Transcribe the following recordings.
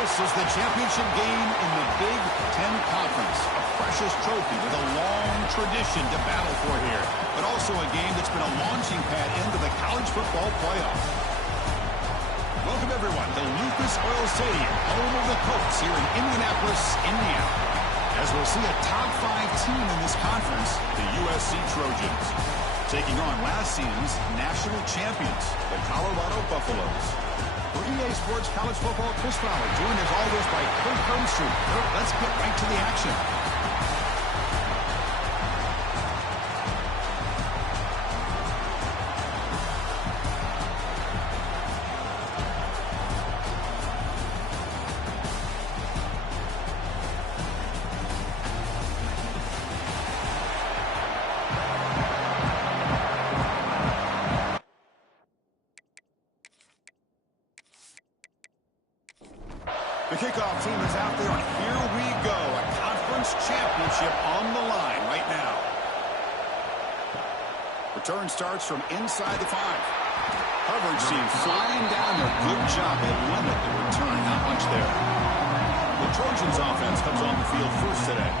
This is the championship game in the Big Ten Conference. A precious trophy with a long tradition to battle for here. But also a game that's been a launching pad into the college football playoff. Welcome, everyone, to Lucas Oil Stadium, home of the Colts here in Indianapolis, Indiana. As we'll see a top 5 team in this conference, the USC Trojans, taking on last season's national champions, the Colorado Buffaloes. For EA Sports College Football, Chris Fowler, joined as always by Kirk Hermstreet. Kirk, let's get right to the action. The kickoff team is out there, and here we go. A conference championship on the line right now. Return starts from inside the 5. Coverage team flying down there. Good job. They limit the return. Not much there. The Trojans offense comes on the field first today.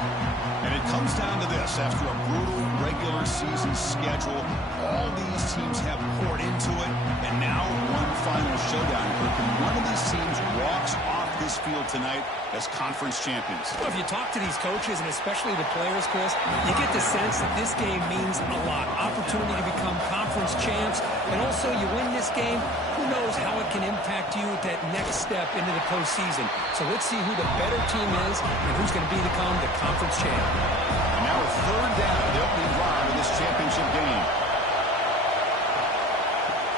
And it comes down to this. After a brutal regular season schedule, all these teams have poured into it. And now one final showdown. And one of these teams walks off this field tonight as conference champions. Well, if you talk to these coaches and especially the players, Chris, you get the sense that this game means a lot. Opportunity to become conference champs, and also you win this game, who knows how it can impact you at that next step into the postseason. So let's see who the better team is and who's going to become the conference champ. And now a third down, the opening drive of this championship game.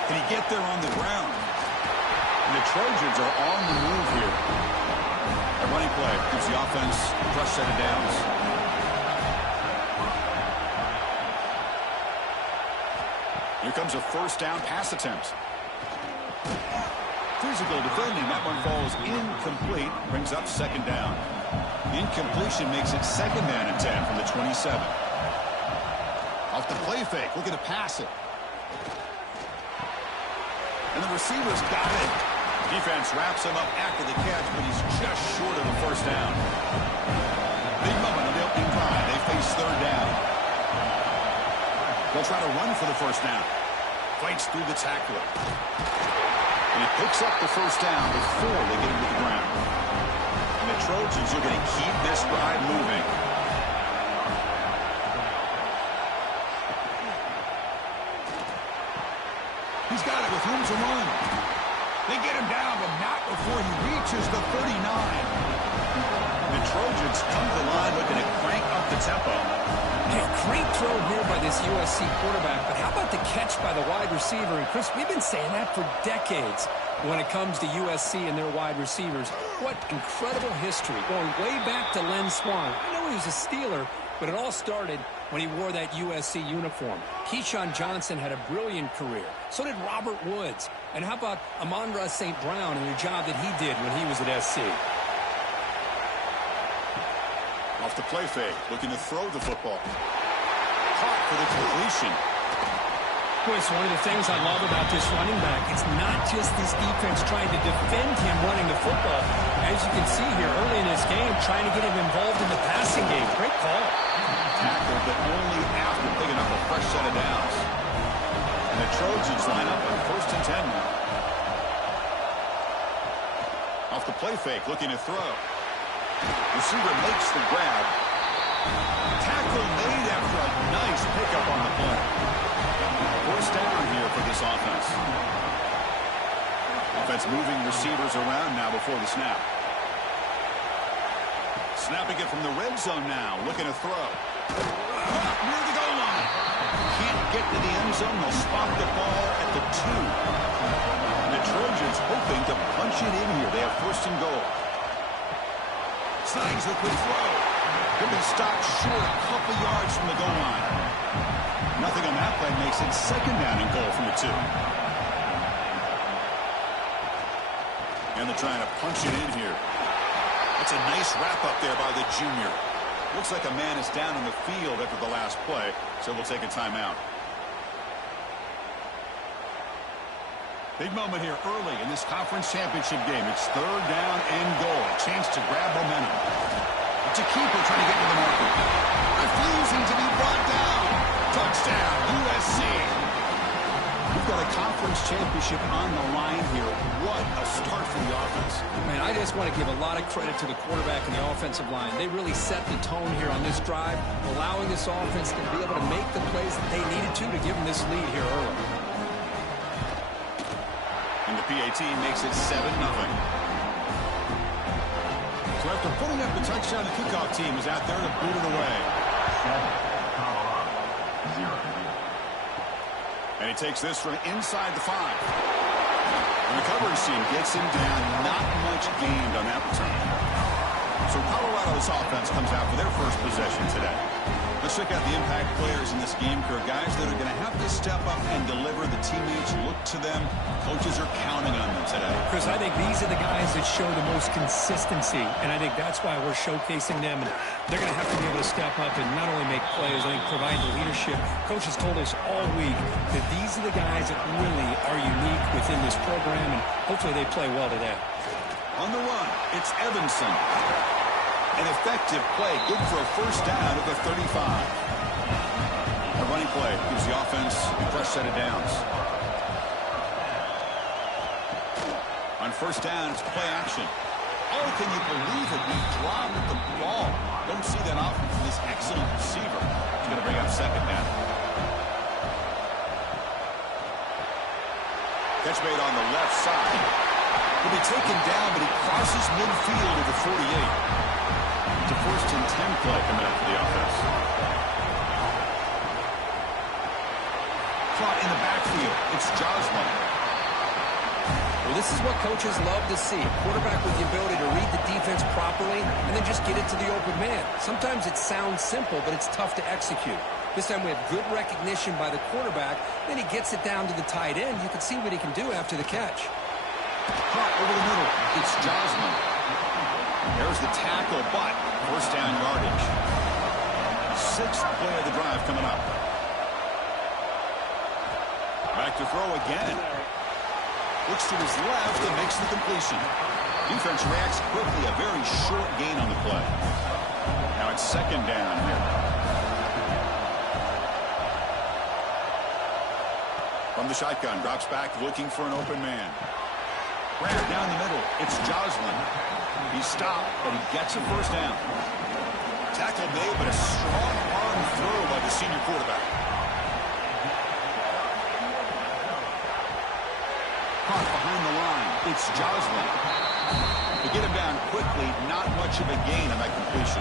Can he get there on the ground? And the Trojans are on the move here. A running play gives the offense a fresh set of downs. Here comes a first down pass attempt. Physical defending. That one falls incomplete. Brings up second down. Incompletion makes it second down and 10 from the 27. Off the play fake. Looking to pass it. And the receiver's got it. Defense wraps him up after the catch, but he's just short of the first down. Big moment on the opening drive. They face third down. They'll try to run for the first down. Fights through the tackler. And he picks up the first down before they get him to the ground. And the Trojans are going to keep this drive moving. He's got it with room to run. They get him down, but not before he reaches the 39. The Trojans come to the line looking to crank up the tempo. Hey, great throw here by this USC quarterback, but how about the catch by the wide receiver? And Chris, we've been saying that for decades when it comes to USC and their wide receivers. What incredible history, going way back to Len Swan. I know he was a Steeler, but it all started when he wore that USC uniform. Keyshawn Johnson had a brilliant career. So did Robert Woods. And how about Amon-Ra St. Brown and the job that he did when he was at SC? Off the play fake, looking to throw the football. Caught for the completion. Chris, one of the things I love about this running back, it's not just this defense trying to defend him running the football. As you can see here early in this game, trying to get him involved in the passing game. Great call. Tackle, but only after picking up a fresh set of downs. And the Trojans line up on 1st and 10 now. Off the play fake, looking to throw. Receiver makes the grab. Tackle made after a nice pickup on the play. First down here for this offense. Offense moving receivers around now before the snap. Snapping it from the red zone now, looking to throw. Near the goal line. Can't get to the end zone. They'll spot the ball at the 2. And the Trojans hoping to punch it in here. They have 1st and goal. Snags the quick throw. He'll be stopped short a couple yards from the goal line. Nothing on that play makes it second down and goal from the 2. And they're trying to punch it in here. That's a nice wrap-up there by the junior. Looks like a man is down in the field after the last play, so we'll take a timeout. Big moment here early in this conference championship game. It's third down and goal. to keeper trying to get to the marker. Refusing to be brought down. Touchdown, USC. We've got a conference championship on the line here. What a start for the offense. Man, I just want to give a lot of credit to the quarterback and the offensive line. They really set the tone here on this drive, allowing this offense to be able to make the plays that they needed to give them this lead here early. And the PAT makes it 7-0. So after putting up the touchdown, the kickoff team is out there to boot it away. And he takes this from inside the 5. And the coverage team gets him down. Not much gained on that return. So Colorado's offense comes out for their first possession today. Let's check out the impact players in this game, Kirk. Guys that are going to have to step up and deliver. The teammates look to them. Coaches are counting on them today. Chris, I think these are the guys that show the most consistency, and I think that's why we're showcasing them. And they're going to have to be able to step up and not only make plays, I think provide the leadership. Coach has told us all week that these are the guys that really are unique within this program, and hopefully they play well today. On the run, it's Evanson. An effective play, good for a first down at the 35. A running play gives the offense a fresh set of downs. On first down, it's play action. Oh, can you believe it? He dropped the ball. Don't see that often from this excellent receiver. He's going to bring up second down. Catch made on the left side. He'll be taken down, but he crosses midfield at the 48. It's a first and 10 play coming up for the offense. Caught in the backfield. It's Joslin. Well, this is what coaches love to see. A quarterback with the ability to read the defense properly and then just get it to the open man. Sometimes it sounds simple, but it's tough to execute. This time we have good recognition by the quarterback. Then he gets it down to the tight end. You can see what he can do after the catch. Caught over the middle. It's Joslin. There's the tackle, but first down yardage. Sixth play of the drive coming up. Back to throw again. Looks to his left and makes the completion. Defense reacts quickly. A very short gain on the play. Now it's second down here. From the shotgun, drops back looking for an open man. Grab down the middle. It's Joslin. He stopped, but he gets a first down. Tackle made, but a strong arm throw by the senior quarterback. Caught behind the line. It's Joslin. To get him down quickly, not much of a gain on that completion.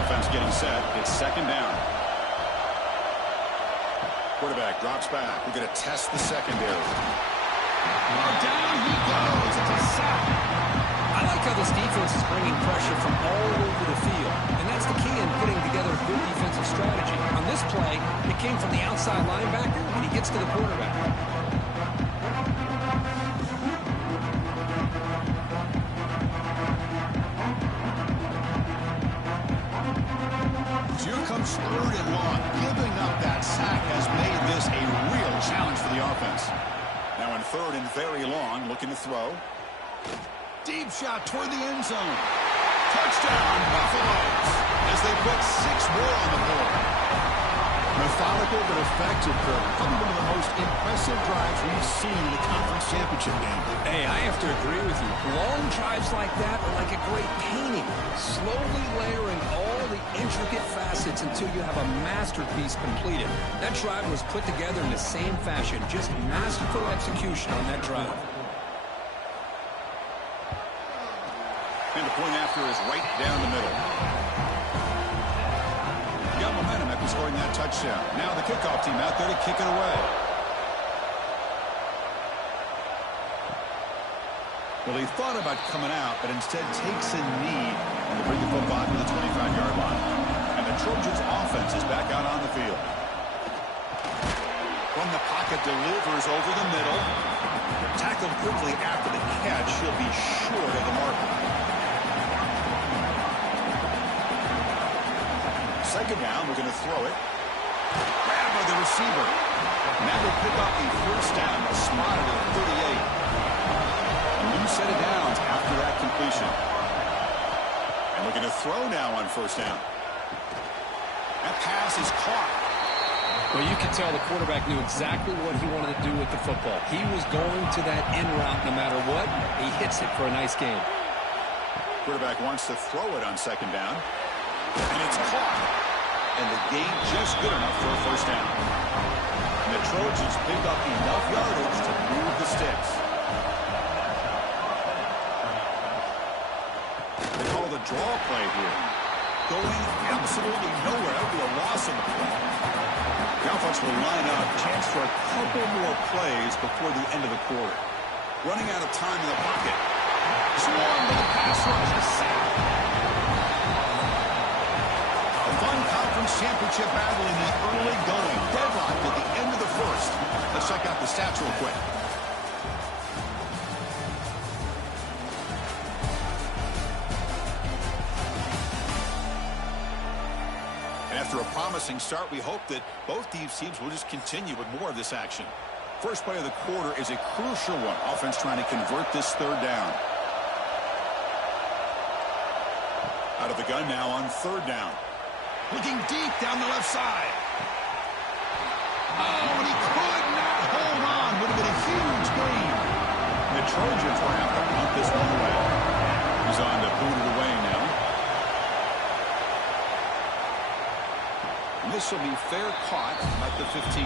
Offense getting set. It's second down. Quarterback drops back. We're going to test the secondary. Down he goes. It's a sack. I like how this defense is bringing pressure from all over the field, and that's the key in putting together a good defensive strategy. On this play, it came from the outside linebacker, and he gets to the quarterback. So here comes third and long. Giving up that sack has made this a real challenge for the offense. Now on third and very long, looking to throw. Deep shot toward the end zone. Touchdown, Buffaloes, as they put 6 more on the board. Methodical but effective, Kirk. Probably one of the most impressive drives we've seen in the conference championship game. Hey, I have to agree with you. Long drives like that are like a great painting. Slowly layering all the intricate facets until you have a masterpiece completed. That drive was put together in the same fashion. Just masterful execution on that drive. And the point after is right down the middle. Got momentum after scoring that touchdown. Now the kickoff team out there to kick it away. Well, he thought about coming out, but instead takes a knee to bring the football to the 25-yard line. And the Trojans' offense is back out on the field. From the pocket, delivers over the middle. Tackled quickly after the catch. He'll be short of the marker. Second down, we're going to throw it. Grabbed by the receiver. Now they pick up the first down, spotted at 38. A new set of downs after that completion. And we're going to throw now on first down. That pass is caught. Well, you can tell the quarterback knew exactly what he wanted to do with the football. He was going to that in route no matter what. He hits it for a nice gain. Quarterback wants to throw it on second down. And it's caught. And the gain just good enough for a first down. And the Trojans pick up enough yardage to move the sticks. They call the draw play here. Going absolutely nowhere. That'll be a loss on the play. The offense will line up. Chance for a couple more plays before the end of the quarter. Running out of time in the pocket. Swarmed with the pass rush. A sack. A fun conference championship battle in the early going. Deadlocked at the end of the first. Let's check out the stats real quick. After a promising start, we hope that both these teams will just continue with more of this action. First play of the quarter is a crucial one. Offense trying to convert this third down. Out of the gun now on third down. Looking deep down the left side. Oh, and he could not hold on. Would have been a huge gain. The Trojans will have to punt this one away. He's on to boot it away now. This will be fair caught at the 15.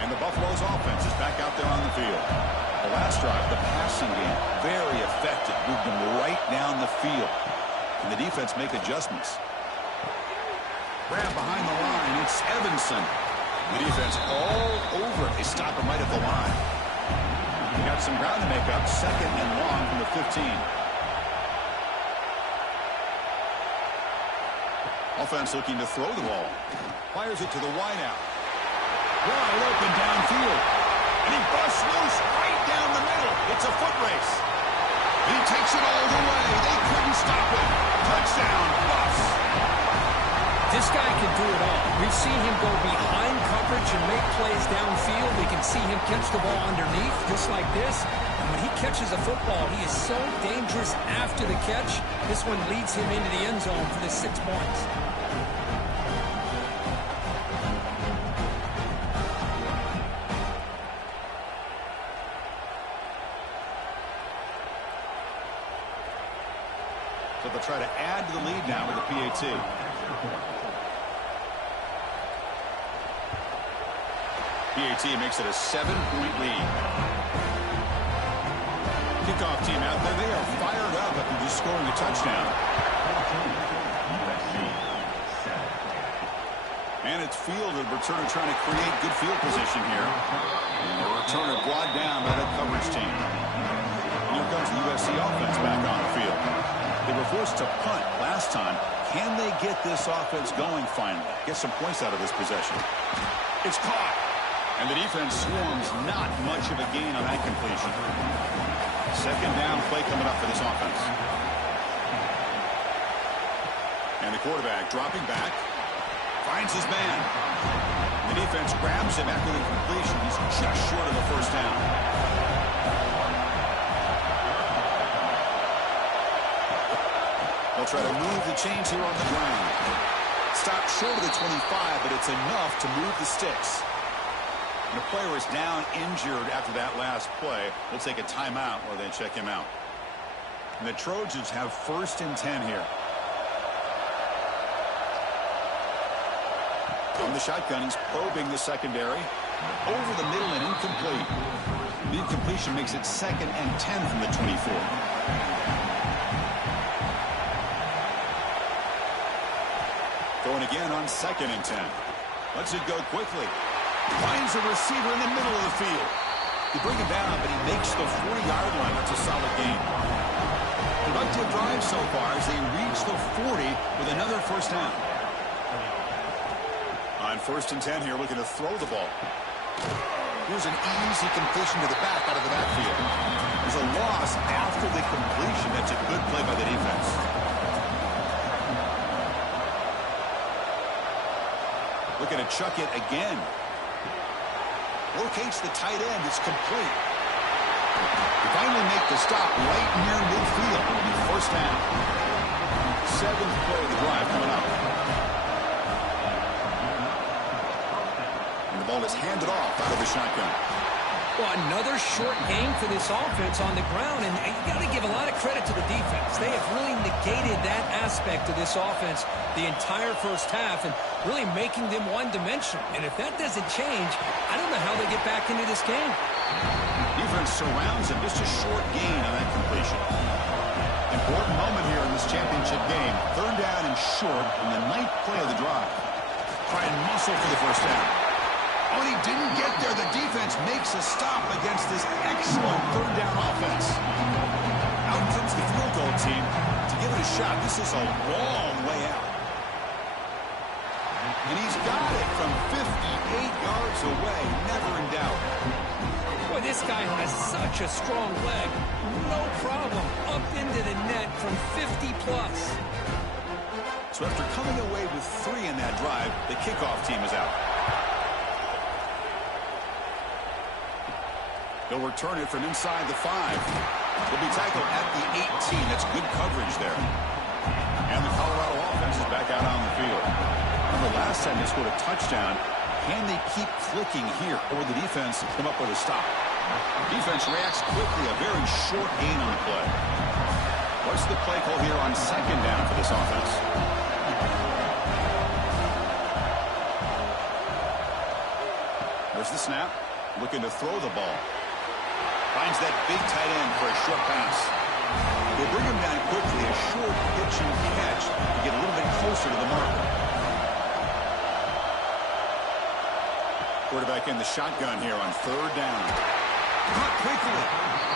And the Buffalo's offense is back out there on the field. The last drive, the passing game, very effective. Moved them right down the field. And the defense make adjustments. Grab behind the line. It's Evanson. The defense all over it. They stop him right at the line. They got some ground to make up. Second and long from the 15. Offense looking to throw the ball. Fires it to the wideout. Wide open downfield. And he busts loose right down the middle. It's a foot race. And he takes it all the way. They couldn't stop him. Touchdown, Buffs. This guy can do it all. We've seen him go behind coverage and make plays downfield. We can see him catch the ball underneath just like this. And when he catches a football, he is so dangerous after the catch. This one leads him into the end zone for the 6 points. So they'll try to add to the lead now with the PAT. PAT makes it a 7-point lead. Kickoff team out there. They are fired up after just scoring a touchdown. And it's fielded. Returner trying to create good field position here. And the returner brought down by that coverage team. And here comes the USC offense back on the field. They were forced to punt last time. Can they get this offense going finally? Get some points out of this possession. It's caught. And the defense swarms. Not much of a gain on that completion. Second down play coming up for this offense. And the quarterback dropping back. Finds his man. The defense grabs him after the completion. He's just short of the first down. They'll try to move the chains here on the ground. Stop short of the 25, but it's enough to move the sticks. And the player is down injured after that last play. We'll take a timeout while they check him out. And the Trojans have 1st and 10 here. On the shotgun, he's probing the secondary. Over the middle and incomplete. The incompletion makes it 2nd and 10 from the 24. Going again on 2nd and 10. Lets it go quickly. Finds a receiver in the middle of the field. They bring him down, but he makes the 40-yard line. That's a solid game. Productive drive so far as they reach the 40 with another first down. On 1st and 10 here, looking to throw the ball. Here's an easy completion to the back out of the backfield. There's a loss after the completion. That's a good play by the defense. Looking to chuck it again. Locates the tight end. It's complete. They finally make the stop right near midfield. It'll be first down. seventh play of the drive coming up. And the ball is handed off out of the shotgun. Well, another short game for this offense on the ground, and you got to give a lot of credit to the defense. They have really negated that aspect of this offense the entire first half and really making them one-dimensional. And if that doesn't change, I don't know how they get back into this game. Defense surrounds him. Just a short gain on that completion. Important moment here in this championship game. Third down and short in the ninth play of the drive. Try and muscle for the first down. Oh, and he didn't get there. The defense makes a stop against this excellent third down offense. Out comes the field goal team to give it a shot. This is a long way out. And he's got it from 58 yards away. Never in doubt. Boy, this guy has such a strong leg. No problem. Up into the net from 50-plus. So after coming away with 3 in that drive, the kickoff team is out. He'll return it from inside the 5. He'll be tackled at the 18. That's good coverage there. And the Colorado offense is back out on the field. Remember last time they scored a touchdown. Can they keep clicking here, or will the defense come up with a stop? Defense reacts quickly. A very short gain on the play. What's the play call here on second down for this offense? There's the snap. Looking to throw the ball. Finds that big tight end for a short pass. They bring him down quickly. A short pitch and catch to get a little bit closer to the mark. Quarterback in the shotgun here on third down. Caught quickly.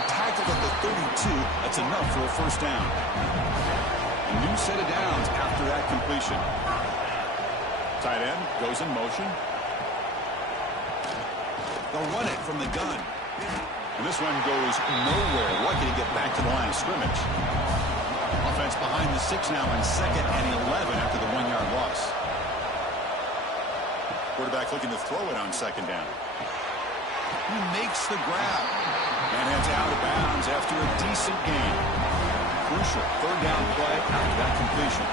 Tackled at the 32. That's enough for a first down. A new set of downs after that completion. Tight end goes in motion. They'll run it from the gun. And this one goes nowhere. Lucky to get back to the line of scrimmage. Offense behind the 6 now on 2nd and 11 after the 1-yard loss. Quarterback looking to throw it on second down. He makes the grab. And heads out of bounds after a decent gain. Crucial third down play after that completion.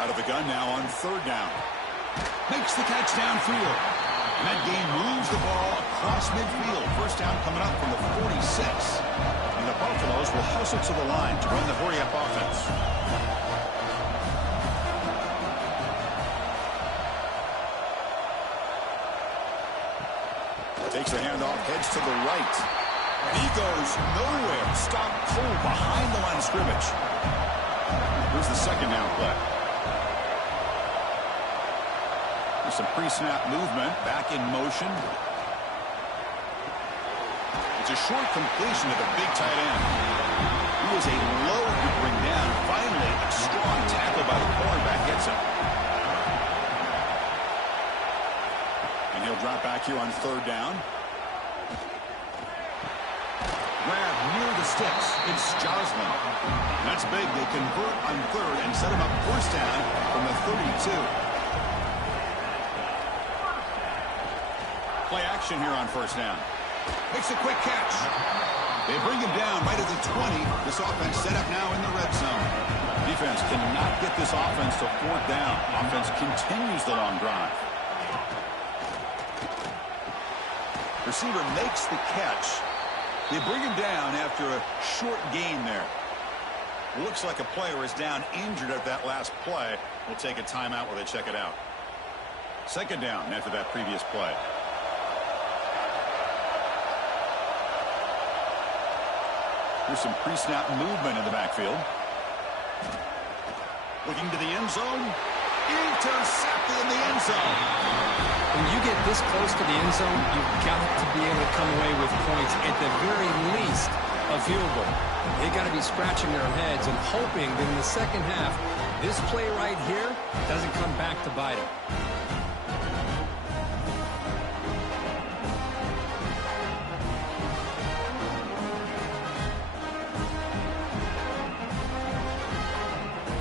Out of the gun now on third down. Makes the catch downfield. And that gain moves the ball across midfield. First down coming up from the 46. And the Buffaloes will hustle to the line to run the hurry-up offense. Takes the handoff, heads to the right. And he goes nowhere. Stopped cold behind the line of scrimmage. Here's the second down play. There's some pre-snap movement, back in motion. It's a short completion to the big tight end. He was a load to bring down. Finally, a strong tackle by the cornerback gets him. And he'll drop back here on third down. Grab near the sticks. It's Joslin. That's big. They convert on third and set him up first down from the 32. Play action here on first down. Makes a quick catch. They bring him down right at the 20. This offense set up now in the red zone. Defense cannot get this offense to fourth down. Offense continues the long drive. Receiver makes the catch. They bring him down after a short gain there. Looks like a player is down injured at that last play. We'll take a timeout while they check it out. Second down after that previous play. There's some pre-snap movement in the backfield. Looking to the end zone. Intercepted in the end zone. When you get this close to the end zone, you've got to be able to come away with points, at the very least a field goal. They got to be scratching their heads and hoping that in the second half, this play right here doesn't come back to bite them.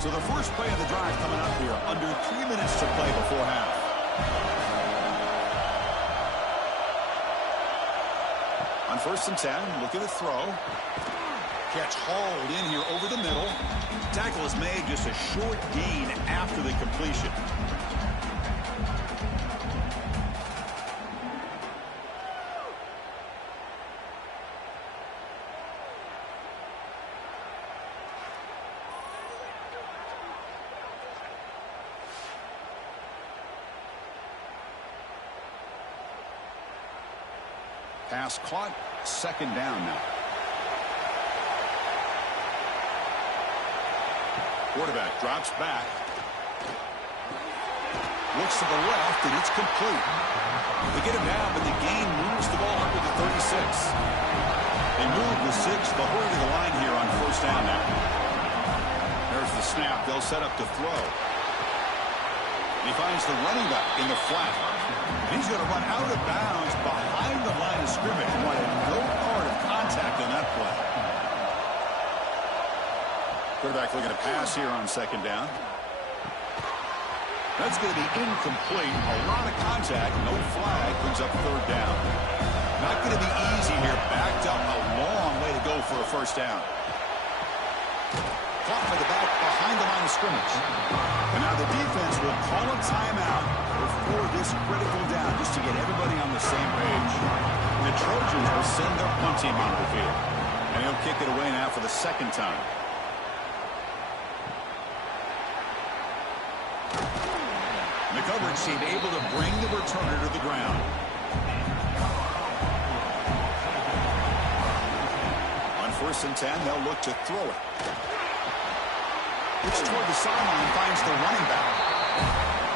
So the first play of the drive coming up here. Under 3 minutes to play before half. On 1st and 10, looking to throw. Catch hauled in here over the middle. Tackle is made, just a short gain after the completion. Pass caught, 2nd down now. Quarterback drops back. Looks to the left, and it's complete. They get him down, but the gain moves the ball up to the 36. They move the 6. They'll hurry to the line here on 1st down now. There's the snap. They'll set up to throw. He finds the running back in the flat. He's going to run out of bounds behind the line of scrimmage. Wanted no part of contact on that play. Quarterback looking to pass here on 2nd down. That's going to be incomplete. A lot of contact. No flag. Brings up 3rd down. Not going to be easy here. Backed up a long way to go for a 1st down. Caught by the back behind the line of scrimmage. And now the defense will call a timeout before this critical down, just to get everybody on the same page. The Trojans will send their punt team onto the field. And he'll kick it away now for the 2nd time. The coverage team able to bring the returner to the ground. On 1st and 10, they'll look to throw it. Looks toward the sideline, finds the running back.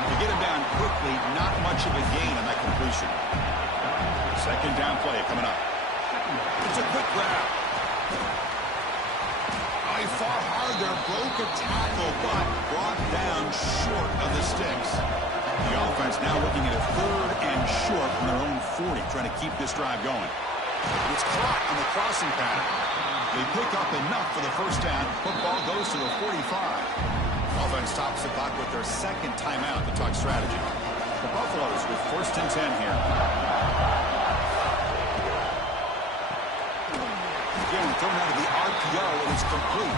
To get him down quickly, not much of a gain on that completion. 2nd down play coming up. It's a quick grab. He fought hard there, broke a tackle, but brought down short of the sticks. The offense now looking at a 3rd and short from their own 40, trying to keep this drive going. It's caught on the crossing pattern. They pick up enough for the 1st down. Football goes to the 45. Offense tops the clock with their 2nd timeout to talk strategy. The Buffaloes with 1st and 10 here. Again, thrown out of the RPO, and it's complete.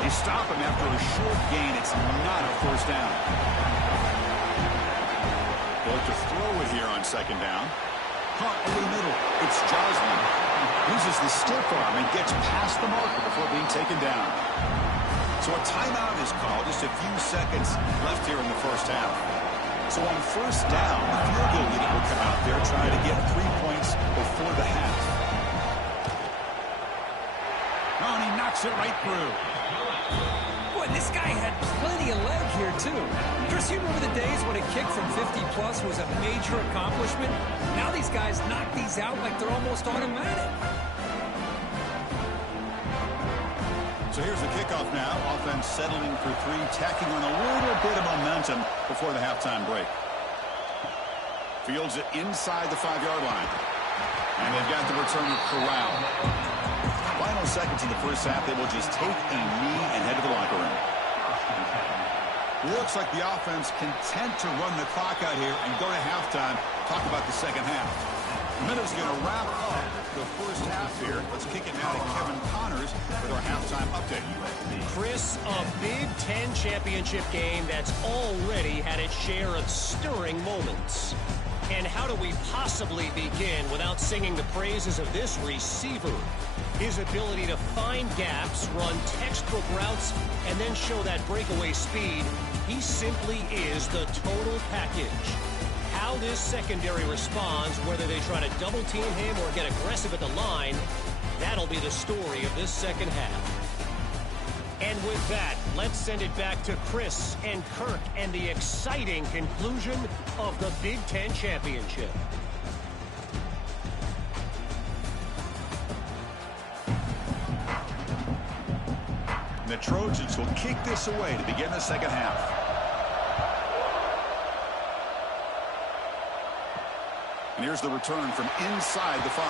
They stop him after a short gain. It's not a 1st down. They'll look to throw it here on 2nd down. Caught over the middle. It's Joslin. Uses the stiff arm and gets past the marker before being taken down. So a timeout is called. Just a few seconds left here in the 1st half. So on 1st down, the field goal unit will come out there trying to get 3 points before the half. Oh, and he knocks it right through. Boy, this guy had plenty of leg here, too. Chris, you remember the days when a kick from 50-plus was a major accomplishment? Now these guys knock these out like they're almost automatic. So here's the kickoff now. Offense settling for 3, tacking on a little bit of momentum before the halftime break. Fields it inside the 5-yard line. And they've got the returner corralled. Final seconds in the 1st half, they will just take a knee and head to the locker room. It looks like the offense content to run the clock out here and go to halftime. Talk about the 2nd half. Minute's going to wrap up the 1st half here. Let's kick it now to Kevin Connors with our halftime update. Chris, a Big Ten championship game that's already had its share of stirring moments. And how do we possibly begin without singing the praises of this receiver? His ability to find gaps, run textbook routes, and then show that breakaway speed. He simply is the total package. How this secondary responds, whether they try to double team him or get aggressive at the line, that'll be the story of this 2nd half. And with that, let's send it back to Chris and Kirk and the exciting conclusion of the Big Ten championship. The Trojans will kick this away to begin the 2nd half. And here's the return from inside the 5.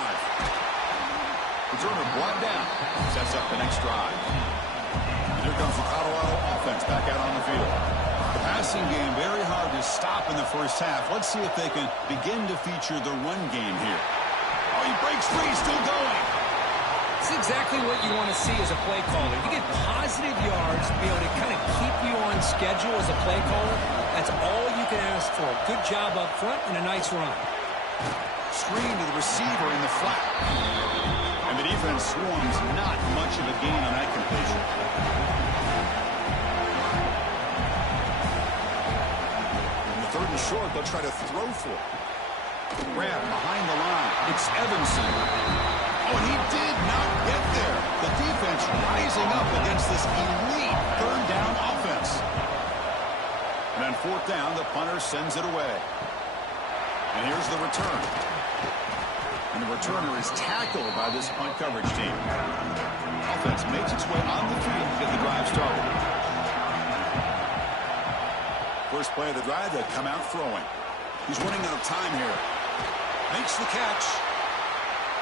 Returner brought down. Sets up the next drive. And here comes the Colorado offense back out on the field. The passing game very hard to stop in the 1st half. Let's see if they can begin to feature the run game here. Oh, he breaks free, still going. It's exactly what you want to see as a play caller. You get positive yards to be able to kind of keep you on schedule as a play caller. That's all you can ask for. Good job up front and a nice run. Screen to the receiver in the flat. And the defense swarms not much of a gain on that completion. In the third and short, they'll try to throw for it. Grab behind the line. It's Evanson. Oh, and he did not get there. The defense rising up against this elite third down offense. And on fourth down, the punter sends it away. And here's the return. And the returner is tackled by this punt coverage team. Offense makes its way on the field to get the drive started. First play of the drive, they come out throwing. He's running out of time here. Makes the catch.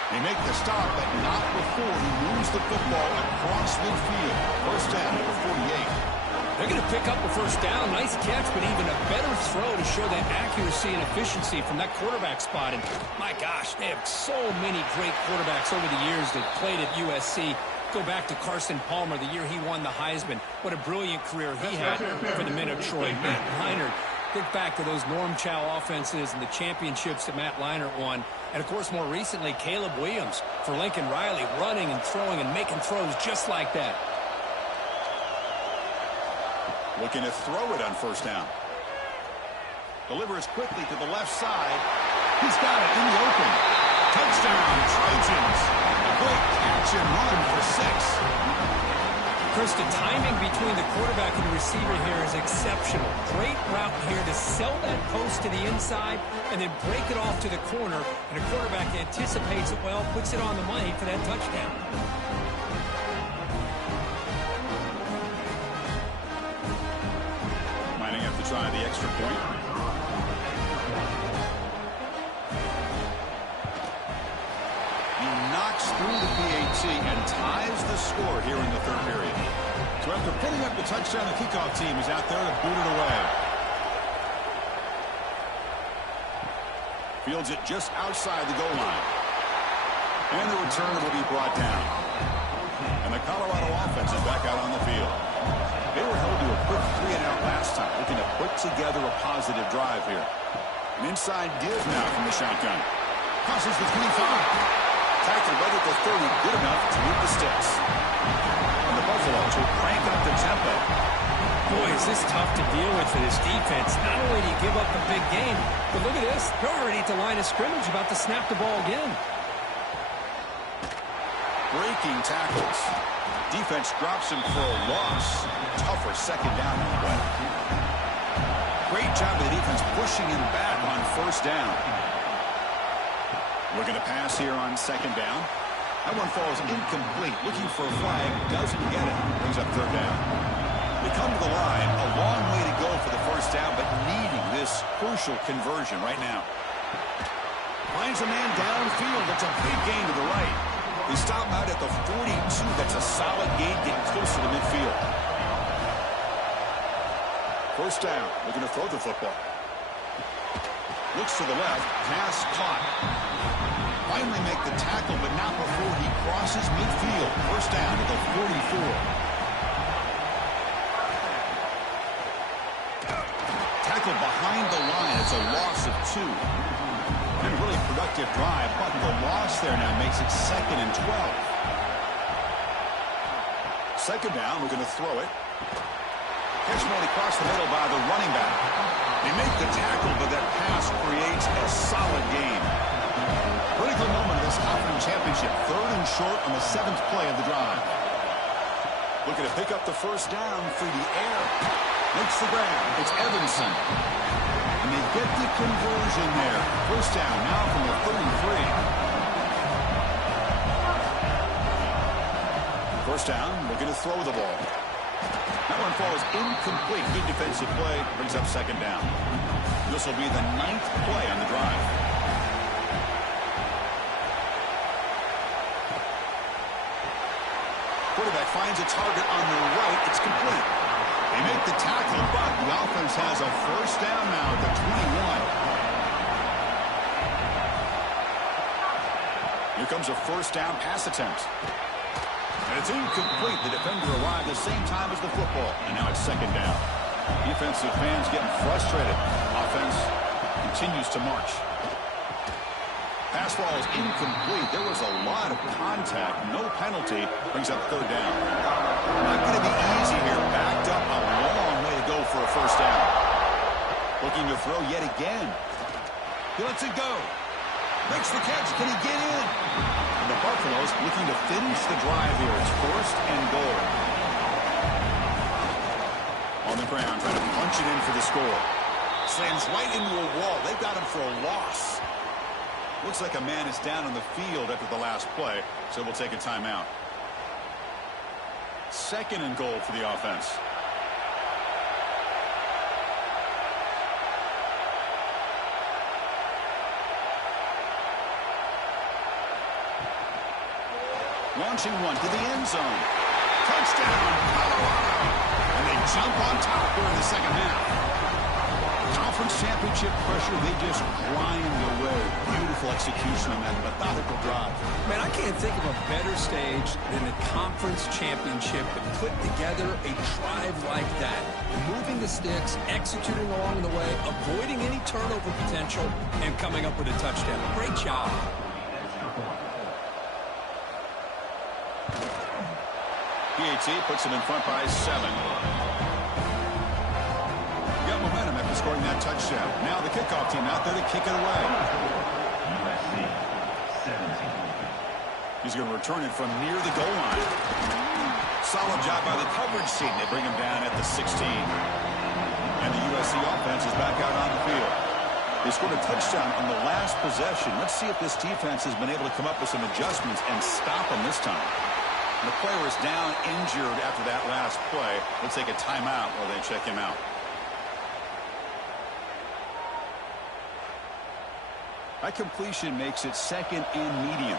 They make the stop, but not before he moves the football across midfield. First down at the 48. They're going to pick up a first down. Nice catch, but even a better throw to show that accuracy and efficiency from that quarterback spot. And my gosh, they have so many great quarterbacks over the years that played at USC. Go back to Carson Palmer, the year he won the Heisman. What a brilliant career he had for the men of Troy. Matt Leinart. Think back to those Norm Chow offenses and the championships that Matt Leinart won. And, of course, more recently, Caleb Williams for Lincoln Riley, running and throwing and making throws just like that. Looking to throw it on first down. Delivers quickly to the left side. He's got it in the open. Touchdown, Trojans. A great catch and run for 6. Chris, the timing between the quarterback and the receiver here is exceptional. Great route here to sell that post to the inside and then break it off to the corner. And the quarterback anticipates it well, puts it on the money for that touchdown. Might have to try the extra point. He knocks through the PAT and ties the score here in the third period. So after putting up the touchdown, the kickoff team is out there to boot it away. Fields it just outside the goal line. And the return will be brought down. And the Colorado offense is back out on the field. They were held to a quick 3-and-out last time, looking to put together a positive drive here. An inside give now from the shotgun. Crosses the 25. Tackle right at the 30, good enough to move the sticks. And the Buffalo to crank up the tempo. Boy, is this tough to deal with for this defense. Not only do you give up a big game, but look at this. They're already at the line of scrimmage, about to snap the ball again. Breaking tackles. Defense drops him for a loss. Tougher second down on the way. Great job of the defense pushing him back on first down. Looking to pass here on second down. That one falls incomplete. Looking for a flag. Doesn't get it. Brings up third down. They come to the line. A long way to go for the first down, but needing this crucial conversion right now. Finds a man downfield. That's a big gain to the right. They stop him out at the 42. That's a solid gain, getting closer to midfield. First down. Looking to throw the football. Looks to the left. Pass caught. Finally make the tackle, but not before he crosses midfield. First down to the 44. Tackle behind the line. It's a loss of 2. And a really productive drive, but the loss there now makes it 2nd and 12. Second down, we're going to throw it. Catch him across the middle by the running back. They make the tackle, but that pass creates a solid gain. Critical moment of this conference championship. 3rd and short on the 7th play of the drive. Looking to pick up the first down through the air. Makes the grab. It's Evanson. And they get the conversion there. First down now from the 33. First down, looking to throw the ball. That one falls incomplete. Good defensive play. Brings up second down. This will be the 9th play on the drive. Quarterback finds a target on the right. It's complete. They make the tackle, but the offense has a first down now at the 21. Here comes a first down pass attempt. And it's incomplete. The defender arrived the same time as the football. And now it's second down. Defensive fans getting frustrated. Offense continues to march. Pass ball is incomplete. There was a lot of contact. No penalty. Brings up third down. Not going to be easy here. Backed up a long way to go for a first down. Looking to throw yet again. He lets it go. Makes the catch. Can he get in? And the Buffaloes looking to finish the drive here. It's first and goal. On the ground, trying to punch it in for the score. Slams right into a wall. They've got him for a loss. Looks like a man is down on the field after the last play, so we'll take a timeout. Second and goal for the offense. Launching one to the end zone. Touchdown, Colorado. And they jump on top here in the second half. Conference championship pressure, they just grind away. Beautiful execution on that methodical drive. Man, I can't think of a better stage than the conference championship to put together a drive like that. Moving the sticks, executing along the way, avoiding any turnover potential, and coming up with a touchdown. Great job. PAT puts him in front by 7. Got momentum after scoring that touchdown. Now the kickoff team out there to kick it away. USC 17. He's going to return it from near the goal line. Solid job by the coverage team. They bring him down at the 16. And the USC offense is back out on the field. They scored a touchdown on the last possession. Let's see if this defense has been able to come up with some adjustments and stop them this time. The player is down injured after that last play. We'll take a timeout while they check him out. That completion makes it second and medium.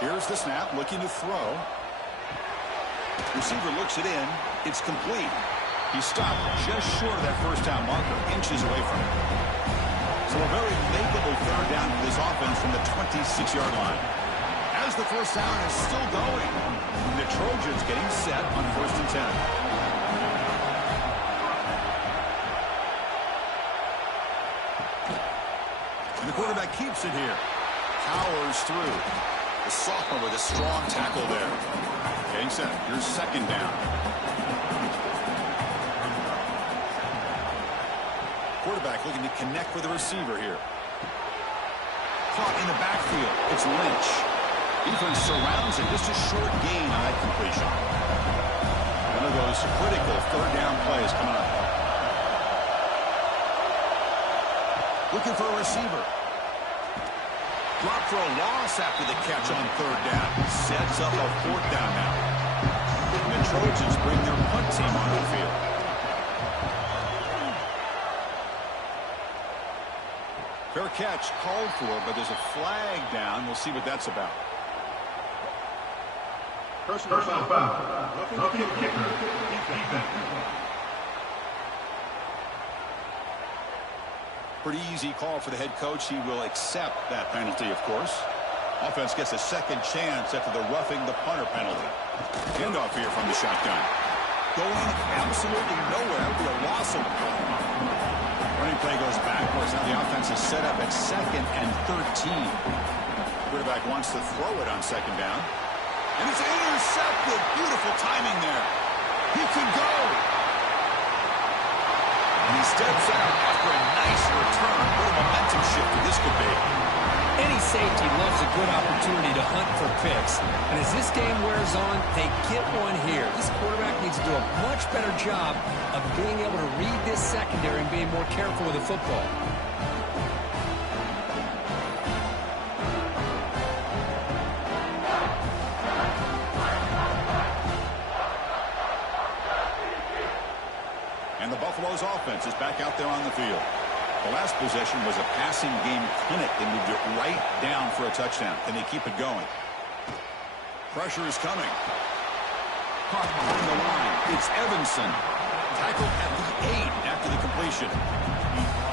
Here's the snap, looking to throw. Receiver looks it in. It's complete. He stopped just short of that first down marker, inches away from it. So a very makeable third down for this offense from the 26-yard line. As the first down is still going, the Trojans getting set on first and 10. And the quarterback keeps it here. Powers through. The sophomore with a strong tackle there. Getting set. Here's second down. Quarterback looking to connect with the receiver here. Caught in the backfield. It's Lynch. Defense surrounds it. Just a short gain on that completion. One of those critical third down plays coming up. Looking for a receiver. Drop for a loss after the catch on third down. Sets up a fourth down now. And the Trojans bring their punt team onto the field. Fair catch called for, but there's a flag down. We'll see what that's about. Personal foul. Roughing the kicker. Defense. Pretty easy call for the head coach. He will accept that penalty, of course. Offense gets a second chance after the roughing the punter penalty. Handoff here from the shotgun. Going absolutely nowhere. That would be a loss of the play. Running play goes backwards. Now the offense is set up at second and 13. Quarterback wants to throw it on second down. And it's intercepted. Beautiful timing there. He could go. And he steps out after a nice return. What a momentum shifter this could be. Any safety loves a good opportunity to hunt for picks. And as this game wears on, they get one here. This quarterback needs to do a much better job of being able to read this secondary and being more careful with the football. And the Buffalo's offense is back out there on the field. The last possession was a passing game clinic. They moved it right down for a touchdown. Can they keep it going? Pressure is coming. Caught behind the line. It's Evanson. Tackled at the 8 after the completion.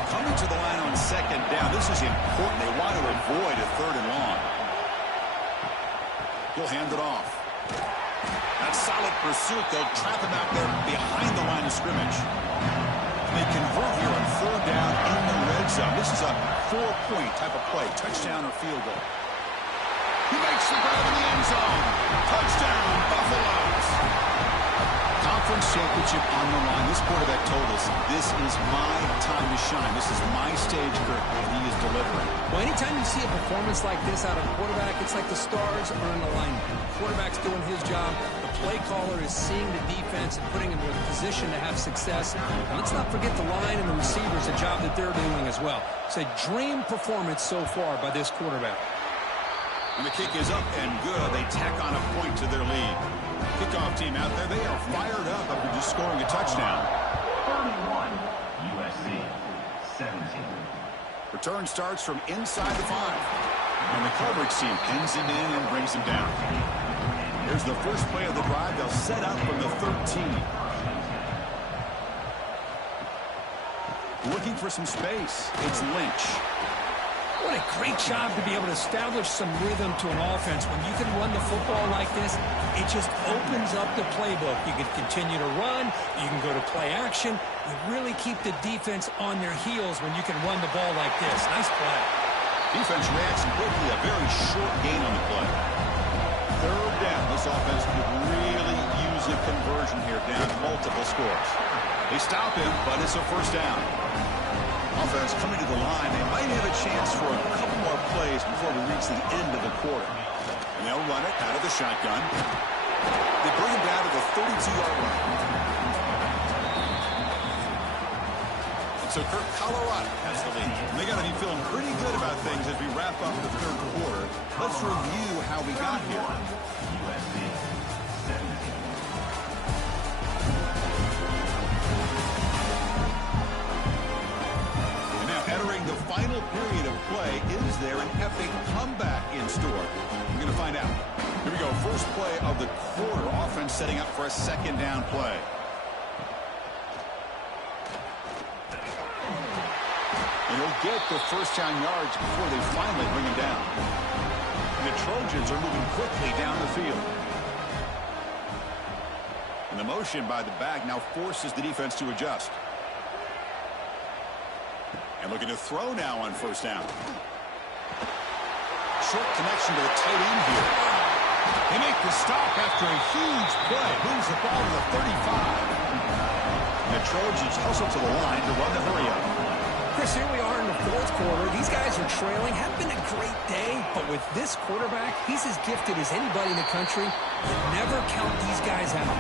Coming to the line on second down. This is important. They want to avoid a third and long. He'll hand it off. That solid pursuit. They'll trap him out there behind the line of scrimmage. And they convert here on third down in the red zone. This is a 4-point type of play. Touchdown or field goal. He makes the grab in the end zone. Touchdown, Buffaloes. Conference championship on the line. This quarterback told us, this is my time to shine. This is my stage, Kirk, and he is delivering. Well, anytime you see a performance like this out of a quarterback, it's like the stars are in alignment. The quarterback's doing his job. The play caller is seeing the defense and putting him in a position to have success. And let's not forget the line and the receivers, a job that they're doing as well. It's a dream performance so far by this quarterback. And the kick is up and good. They tack on a point to their lead. Kickoff team out there, they are fired up after just scoring a touchdown. 31, USC, 17. Return starts from inside the 5. And the coverage team pins him in and brings him down. Here's the first play of the drive. They'll set up from the 13. Looking for some space. It's Lynch. What a great job to be able to establish some rhythm to an offense. When you can run the football like this, it just opens up the playbook. You can continue to run. You can go to play action. You really keep the defense on their heels when you can run the ball like this. Nice play. Defense reacts quickly. A very short gain on the play. Third down. This offense could really use a conversion here, down multiple scores. They stop him, but it's a first down. Offense coming to the line. They might have a chance for a couple more plays before we reach the end of the quarter. And they'll run it out of the shotgun. They bring him down to the 32-yard line. And so Kirk, Colorado has the lead. And they got to be feeling pretty good about things as we wrap up the third quarter. Let's review how we got here. USC, 17. Entering the final period of play, is there an epic comeback in store? We're going to find out. Here we go. First play of the quarter. Offense setting up for a second down play. And he'll get the first down yards before they finally bring him down. And the Trojans are moving quickly down the field. And the motion by the back now forces the defense to adjust. And looking to throw now on first down. Short connection to the tight end here. They make the stop after a huge play. Moves the ball to the 35. And the Trojans hustle to the line to run the hurry-up. Chris, here we are in the fourth quarter. These guys are trailing. Haven't been a great day, but with this quarterback, he's as gifted as anybody in the country. You never count these guys out.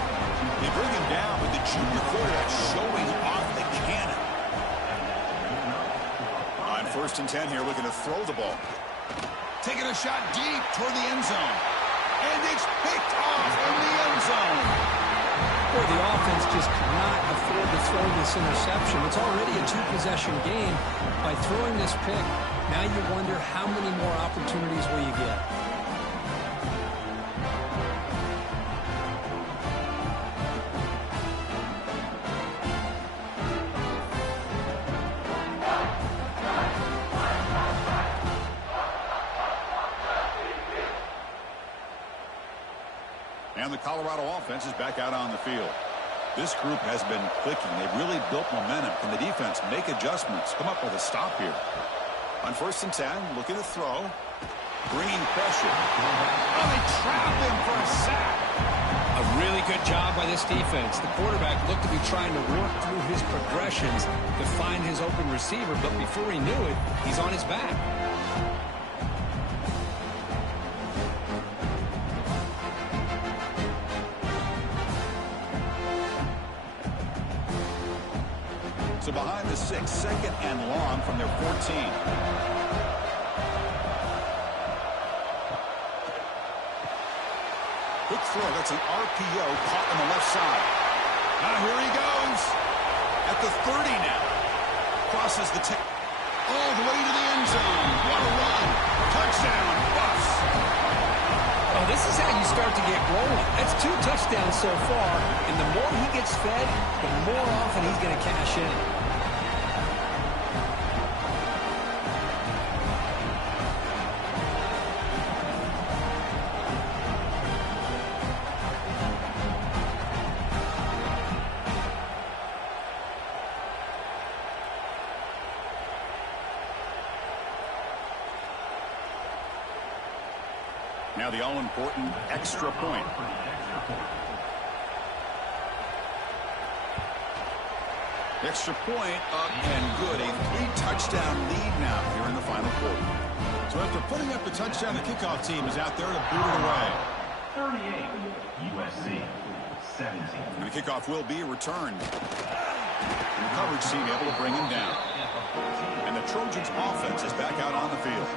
They bring him down with the junior quarterback showing off the cannon. On first and 10 here, looking to throw the ball. Taking a shot deep toward the end zone. And it's picked off in the end zone. Boy, the offense just cannot afford to throw this interception. It's already a two-possession game. By throwing this pick, now you wonder how many more opportunities will you get. And the Colorado offense is back out on the field. This group has been clicking. They've really built momentum. Can the defense make adjustments? Come up with a stop here. On first and 10, looking to throw. Bringing pressure. Oh, they trap him for a sack. A really good job by this defense. The quarterback looked to be trying to work through his progressions to find his open receiver, but before he knew it, he's on his back. So behind the 6, second and long from their 14. Quick throw. That's an RPO caught on the left side. Now here he goes. At the 30 now. Crosses the 10. All the way to the end zone. What a run. Touchdown. Buffs. Oh, this is how you start to get rolling. That's 2 touchdowns so far, and the more he gets fed, the more often he's going to cash in. Now the all-important extra point. Extra point up and good. A 3-touchdown lead now here in the final quarter. So after putting up the touchdown, the kickoff team is out there to boot it away. 38, USC, 17. And the kickoff will be returned. And the coverage team able to bring him down. And the Trojans' offense is back out on the field.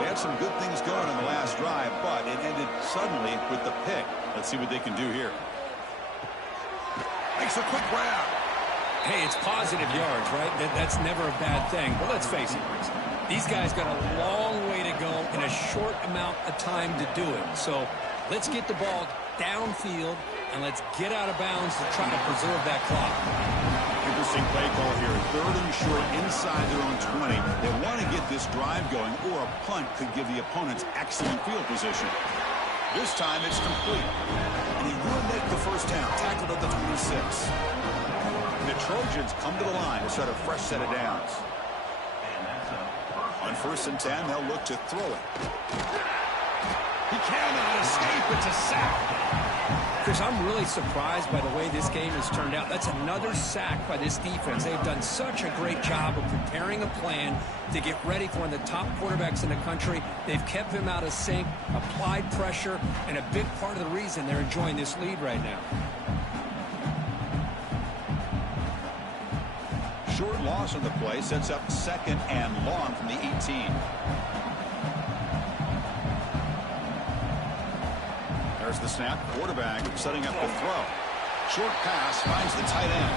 They had some good things going on the last drive, but it ended suddenly with the pick. Let's see what they can do here. Makes a quick grab. Hey, it's positive yards, right? That's never a bad thing. But let's face it, these guys got a long way to go in a short amount of time to do it. So let's get the ball downfield, and let's get out of bounds to try to preserve that clock. Interesting play call here. 3rd and short inside their own 20. They want to get this drive going, or a punt could give the opponents excellent field position. This time it's complete. And he will make the first down. Tackled at the 26. And the Trojans come to the line to start a fresh set of downs. On 1st and 10, they'll look to throw it. He cannot escape. It's a sack. Chris, I'm really surprised by the way this game has turned out. That's another sack by this defense. They've done such a great job of preparing a plan to get ready for one of the top quarterbacks in the country. They've kept him out of sync, applied pressure, and a big part of the reason they're enjoying this lead right now. Short loss on the play sets up 2nd and long from the 18. There's the snap. Quarterback setting up the throw. Short pass finds the tight end.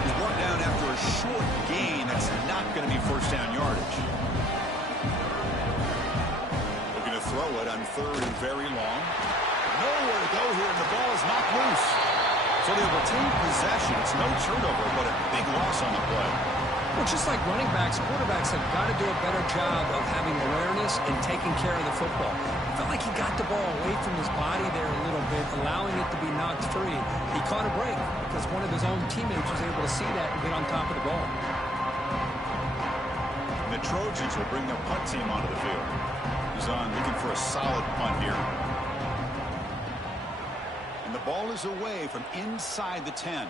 He's brought down after a short gain. That's not going to be first down yardage. Looking to throw it on 3rd and very long. Nowhere to go here, and the ball is knocked loose. So they retain possession. It's no turnover, but a big loss on the play. Well, just like running backs, quarterbacks have got to do a better job of having awareness and taking care of the football. I felt like he got the ball away from his body there a little bit, allowing it to be knocked free. He caught a break because one of his own teammates was able to see that and get on top of the ball. And the Trojans will bring their punt team onto the field. He's on looking for a solid punt here. And the ball is away from inside the 10.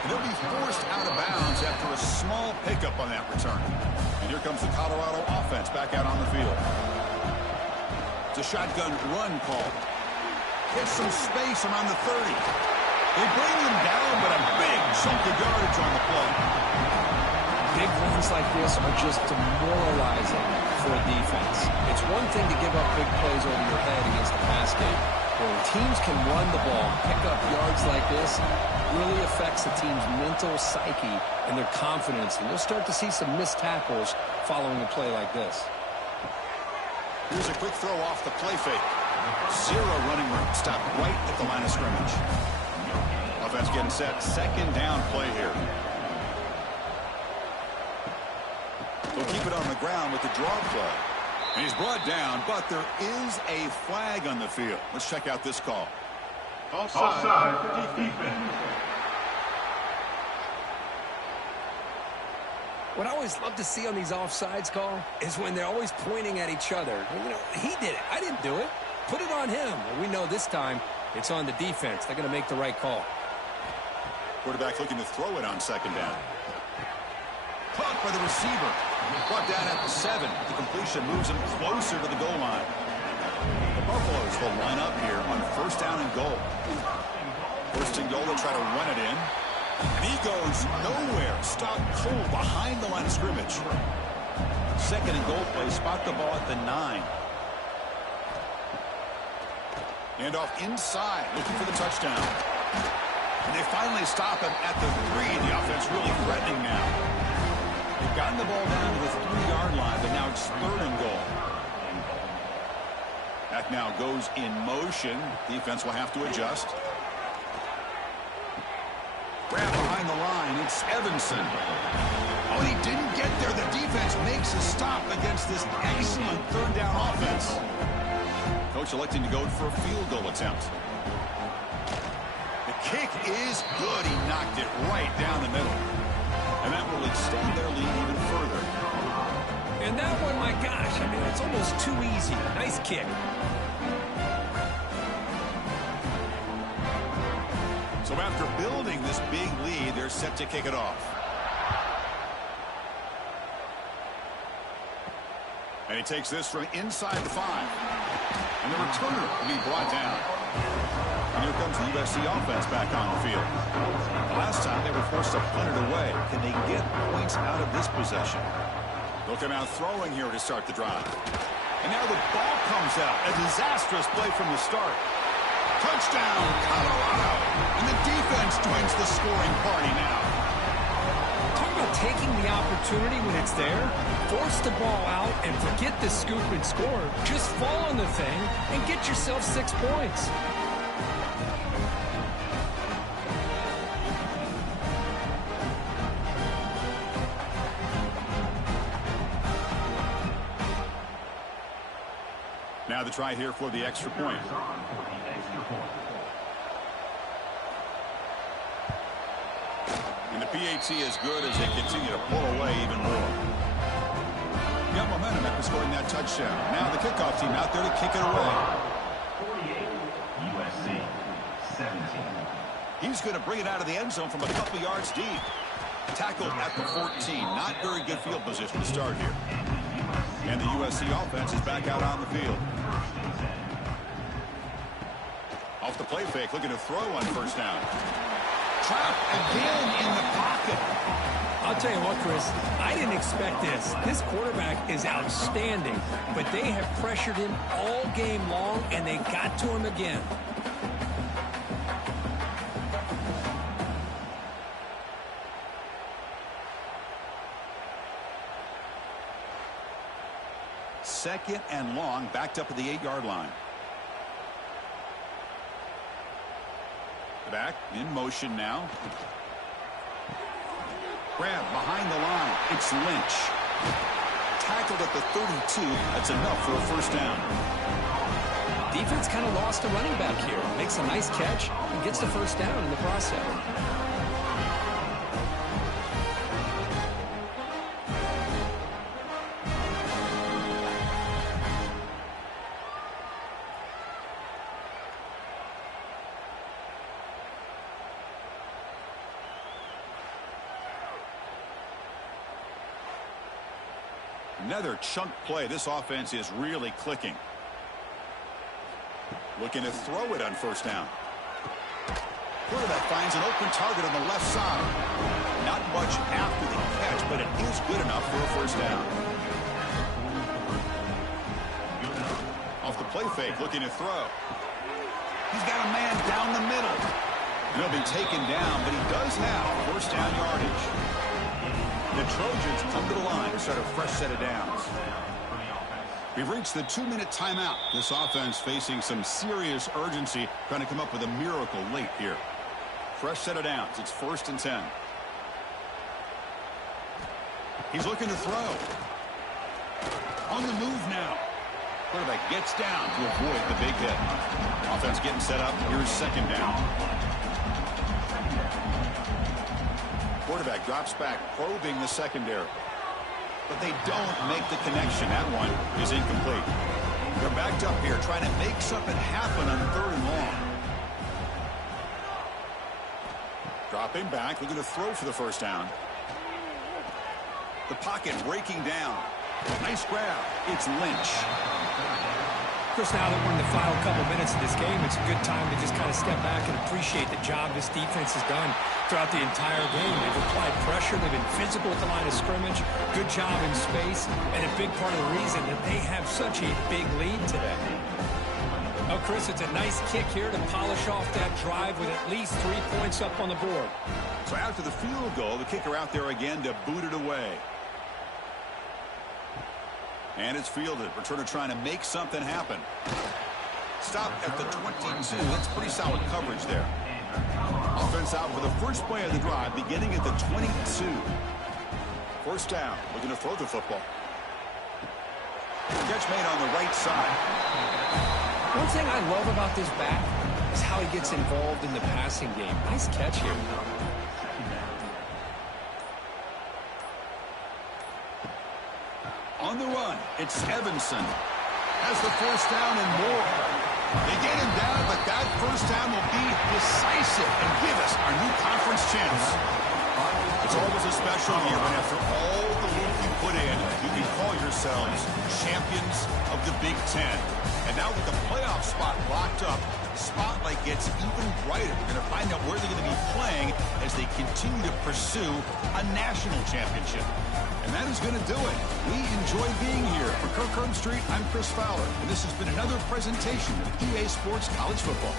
And they'll be forced out of bounds after a small pickup on that return. And here comes the Colorado offense back out on the field. It's a shotgun run call. Gets some space around the 30. They bring him down, but a big chunk of yardage on the play. Big runs like this are just demoralizing for a defense. It's one thing to give up big plays over your head against the pass game. When teams can run the ball, pick up yards like this, really affects the team's mental psyche and their confidence. And you'll start to see some missed tackles following a play like this. Here's a quick throw off the play fake. 0 running room. Stopped right at the line of scrimmage. Offense getting set. 2nd down play here. They'll keep it on the ground with the draw play. And he's brought down, but there is a flag on the field. Let's check out this call. Offside, defense. What I always love to see on these offsides call is when they're always pointing at each other. You know, he did it. I didn't do it. Put it on him. Well, we know this time it's on the defense. They're going to make the right call. Quarterback looking to throw it on 2nd down. Caught by the receiver. Brought down at the 7. The completion moves him closer to the goal line. The Buffaloes will line up here on 1st down and goal. 1st and goal, they'll try to run it in. And he goes nowhere. Stopped cold behind the line of scrimmage. 2nd and goal play. Spot the ball at the 9. And off inside, looking for the touchdown. And they finally stop him at the 3. The offense really threatening now. They've gotten the ball down to the 3-yard line, but now it's 3rd and goal. That now goes in motion. Defense will have to adjust. Grab behind the line. It's Evanson. Oh, he didn't get there. The defense makes a stop against this excellent 3rd down offense. Coach electing to go for a field goal attempt. The kick is good. He knocked it right down the middle. And that will extend their lead even further. And that one, my gosh, I mean, it's almost too easy. Nice kick. So after building this big lead, they're set to kick it off. And he takes this from inside the 5. And the returner will be brought down. And here comes the USC offense back on the field. Last time they were forced to punt it away. Can they get points out of this possession? They'll come out throwing here to start the drive. And now the ball comes out. A disastrous play from the start. Touchdown, Colorado. And the defense joins the scoring party now. Talk about taking the opportunity when it's there. Force the ball out and forget the scoop and score. Just fall on the thing and get yourself 6 points. Now the try here for the extra point. And the PAT is good as they continue to pull away even more. Got momentum after scoring that touchdown. Now the kickoff team out there to kick it away. 48, USC, 17. He's going to bring it out of the end zone from a couple yards deep. Tackled at the 14. Not very good field position to start here. And the USC offense is back out on the field. Off the play fake, looking to throw on first down. Trapped again in the pocket. I'll tell you what, Chris, I didn't expect this. This quarterback is outstanding, but they have pressured him all game long, and they got to him again. Second and long, backed up at the 8-yard line. Back in motion now. Grab behind the line. It's Lynch. Tackled at the 32. That's enough for a first down. Defense kind of lost a running back here. Makes a nice catch and gets the first down in the process. Another chunk play. This offense is really clicking. Looking to throw it on first down. Quarterback finds an open target on the left side. Not much after the catch, but it is good enough for a first down. Off the play fake, looking to throw. He's got a man down the middle. And he'll be taken down, but he does have first down yardage. The Trojans come to the line to start a fresh set of downs. We've reached the 2-minute timeout. This offense facing some serious urgency, trying to come up with a miracle late here. Fresh set of downs. It's 1st and 10. He's looking to throw. On the move now. Quarterback gets down to avoid the big hit. Offense getting set up. Here's second down. Quarterback drops back, probing the secondary. But they don't make the connection. That one is incomplete. They're backed up here, trying to make something happen on 3rd and long. Dropping back, looking to throw for the first down. The pocket breaking down. Nice grab. It's Lynch. Chris, now that we're in the final couple minutes of this game, it's a good time to just kind of step back and appreciate the job this defense has done throughout the entire game. They've applied pressure. They've been physical at the line of scrimmage. Good job in space. And a big part of the reason that they have such a big lead today. Oh, Chris, it's a nice kick here to polish off that drive with at least 3 points up on the board. So after the field goal, the kicker out there again to boot it away. And it's fielded. Returner trying to make something happen. Stop at the 22. That's pretty solid coverage there. Offense out for the first play of the drive, beginning at the 22. First down. Looking to throw the football. Catch made on the right side. One thing I love about this back is how he gets involved in the passing game. Nice catch here. On the run, it's Evanson. Has the first down and more. They get him down, but that first down will be decisive and give us our new conference chance. It's always a special year when after all the work you put in, you can call yourselves champions of the Big Ten. And now with the playoff spot locked up, the spotlight gets even brighter. We're going to find out where they're going to be playing as they continue to pursue a national championship. And that is going to do it. We enjoy being here. For Kirk Street, I'm Chris Fowler, and this has been another presentation of EA Sports College Football.